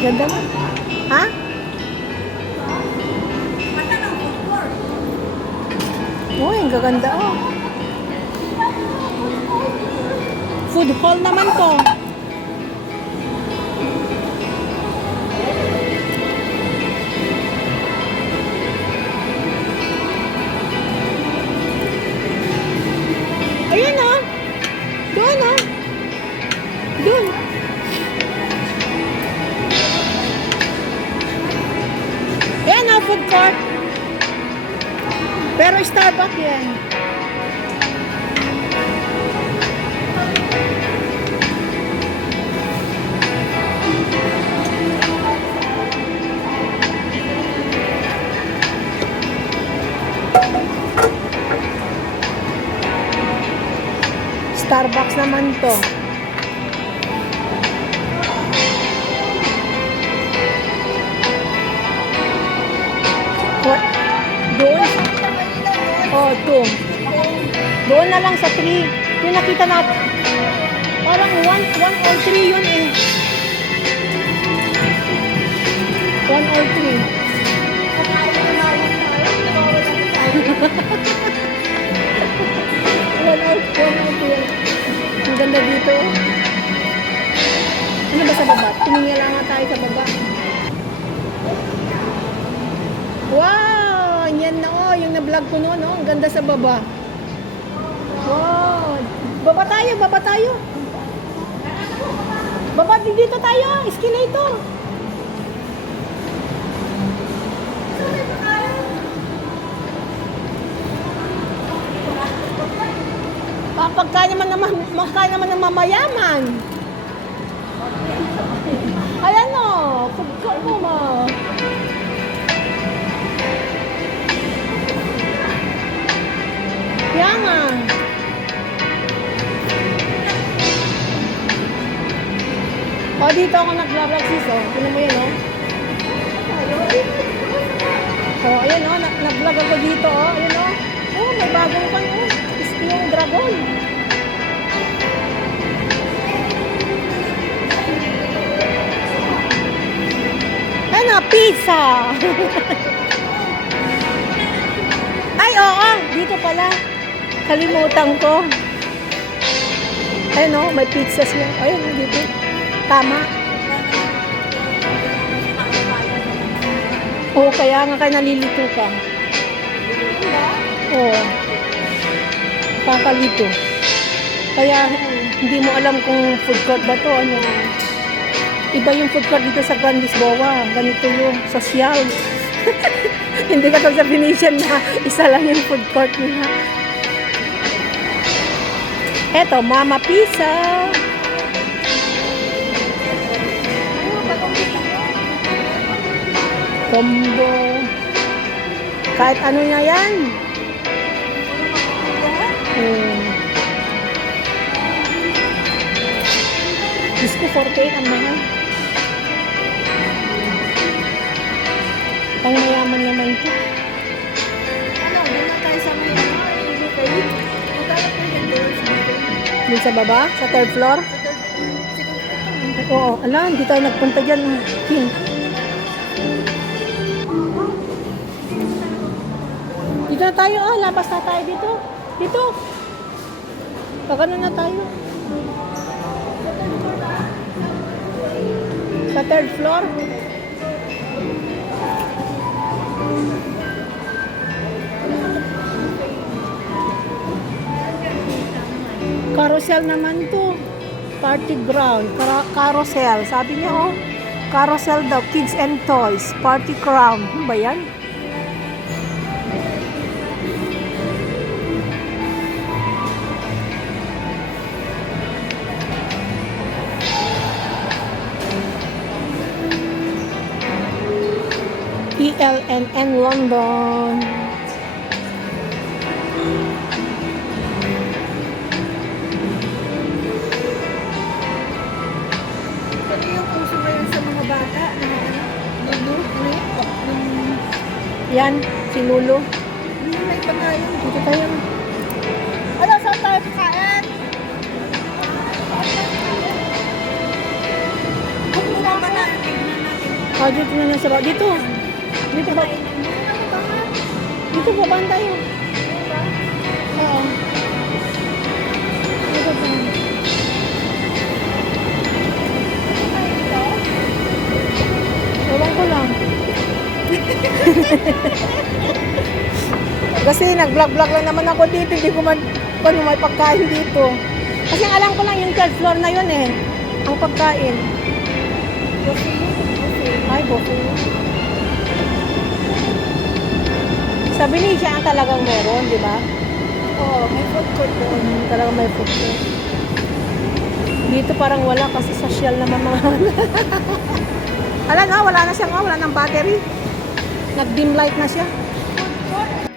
Ganda mo. Ha? Uy, ang gaganda oh. Food hall naman to. Ayan oh. Doon oh. Doon. Ayan oh, food court. Pero Starbucks yan. Starbucks naman to. What? Doon? Oh, 2. Doon na lang sa 3. Yung nakita natin. Parang 1 or 3 yun eh. 1 or 3. 1 or 2. Ang ganda dito. Ano ba sa baba? Tumingin lang nga tayo sa baba. Wow! Yan na oh. Yung na-vlog ko noon oh. Ang ganda sa baba. Wow! Baba tayo, baba tayo. Baba dito tayo. Escalator. Pagkain naman ng mamayaman. Ayan o, food court mo mo. Kaya nga. O, dito ako nag-vlog sis o. Tignan mo yan o. O, ayan o, nag-vlog ako dito o. Ayan o. Oh, may bagong pan o. Yung dragon. Ano? Pizza! Ay, oo! Dito pala. Kalimutan ko. Ayun o, may pizza siya. Ayun o, dito. Tama. Oo, kaya nga kayo nalilito ka. Oo. Kakalito. Kaya hindi mo alam kung food court ba to, ano. Iba yung food court dito sa Gran Lisboa. Ganito yung social. Hindi ka to sa Venetian na isa lang yung food court nila. Eto, Mama Pizza. Combo. Kahit ano na yan. Disco 48 ang mahal. Pang mayaman naman ito. Ano, doon na tayo sa may buffet. Magkala po yung doon sa buffet. Dun sa baba? Sa third floor? Oo, ala, hindi tayo nagpunta dyan. Dito na tayo, labas na tayo dito. Dito. Pagano na tayo. Sa third floor. Carousel naman to. Party ground. Carousel. Sabi niya oh. Carousel daw. Kids and toys. Party ground. Ano ba yan? ELNN London. Pati yung puso ngayon sa mga bata na Lulu, ano yun? Yan, si Lulu. May pagkain. Dito tayo. Ano, saan tayo kakain? Kung muna ba natin? Oh, dito na lang sa baba. Dito. Dito ba? Dito ba banda tayo? Oo. Dito ba? Ewan ko lang. Kasi nag-vlog-vlog lang naman ako dito. Hindi ko man kung ano may pagkain dito. Kasi ang alam ko lang yung third floor na yun eh. Ang pagkain. Ay, buffet. Sa Benicia ang talagang meron, di ba? Oo, may food court doon. Talagang may food court. Dito parang wala kasi social naman mga Ala nga, wala na siya nga, wala ng battery. Nag-dim light na siya. Food court.